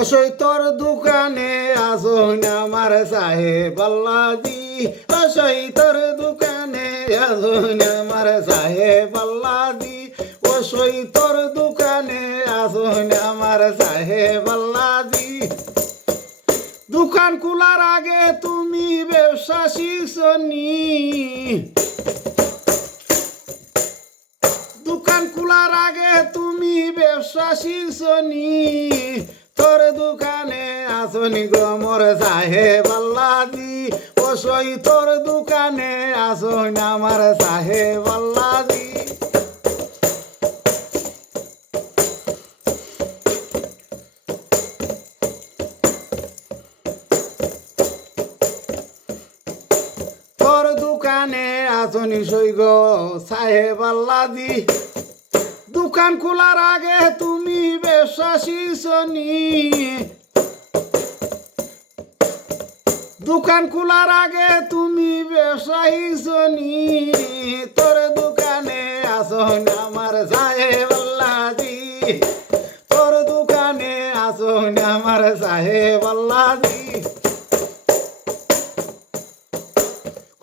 ওসই তোর দোকানে আসুন আমার সাহেব আল্লাজি, ওসই তোর দোকানে আসুন আমার সাহেব আল্লাজি, ওসই তোর দোকানে আসুন আমার সাহেব আল্লাজি। দোকান খোলার আগে তুমি ব্যবসা শিখছনি, দোকান খোলার আগে তুমি ব্যবসা শিখছনি, তোর দোকানে আসনি গো মোর সাহেব আল্লাজি, ওসই তোর দোকানে আসন আমার সাহেব আল্লাজি। তোর দোকানে আসনি সই গো সাহেব আল্লাজি, দোকান খোলার আগে তুমি ব্যবসা শিখছনি, দোকান খোলার আগে তুমি ব্যবসা শিখছনি, তোর দোকানে আসন আমার সাহেব আল্লাজি, তোর দোকানে আসন আমার সাহেব আল্লাজি।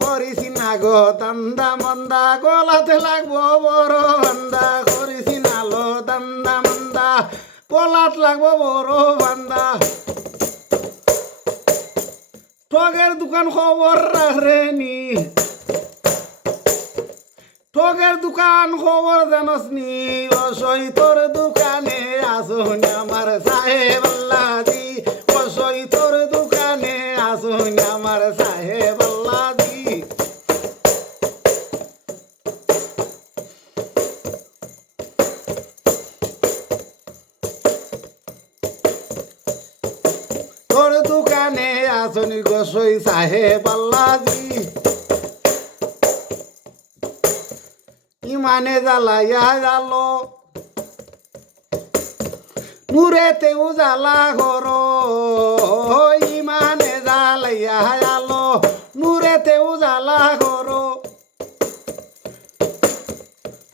করিছি না গো দান্দা মন্দা, গলাতে লাগবো বড় বান্দা, করিছি না লো দান্দা মন্দা, গলাত লাগবো বড় বান্দা। ঠগের দোকান খবর রাখরেনি, ঠগের দোকান খবর জানসনি, ওসই তোর দোকানে আসুন আমার সাহেব আল্লাজি, ওসই তোর দোকানে আসুন আমার সাহেব আল্লাজি। তোর দোকানে আসনি গোসই সাহেব আল্লাজি, ইমানে জ্বালাইয়া জালো নূরেতে উজালা ঘর, ইমানে জ্বালাইয়া জালো নূরেতে উজালা ঘর।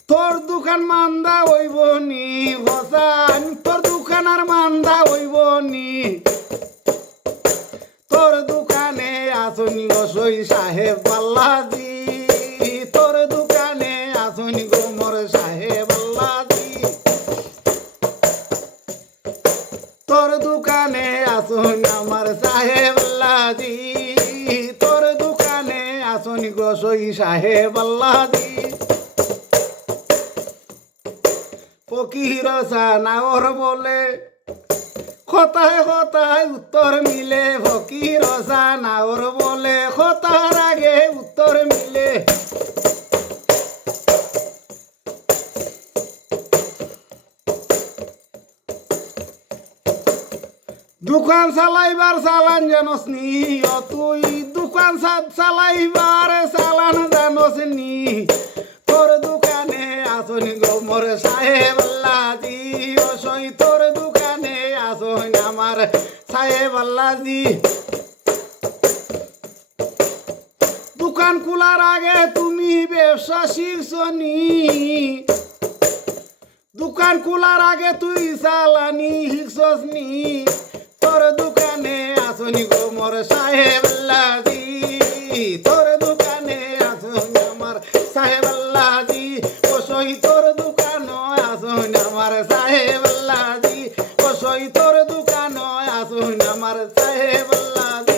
তোর দোকান মান্দা হইব নি হোসান, তোর দোকান আর মান্দা হইব নি, তোর দোকানে আসনি গোসই সাহেব আল্লাজি, তোর দোকানে আসনি গো মোর সাহেব আল্লাজি, তোর দোকানে আসুন আমার সাহেব আল্লাজি, তোর দোকানে আসনি গোসই সাহেব আল্লাজি। ফকির সানাওর বলে কথায় কথায় উত্তর মিলে, ফকির সানাওর বলে কথার আগে উত্তর মিলে। দোকান চালাইবার চালান জানসনি, ও তুই দোকান চালাইবার চালান জানসনি, তোর দোকানে আসনি গো মোর সাহেব আল্লাজি, ওসই তোর দোকানে আসন আমার সাহেব আল্লাজি। দোকান খোলার আগে তুমি ব্যবসা শিখছনি, দোকান খোলার আগে তুই চালানি শিখছনি, তোর দোকানে আসনি গো মোর সাহেব আল্লাজি, তোর দোকানে আসন আমার সাহেব আল্লাজি, ওসই তোর দোকান আসন আমার সাহেব আল্লাজি, ওসই তোর দোকান আসন আমার সাহেব আল্লাজি।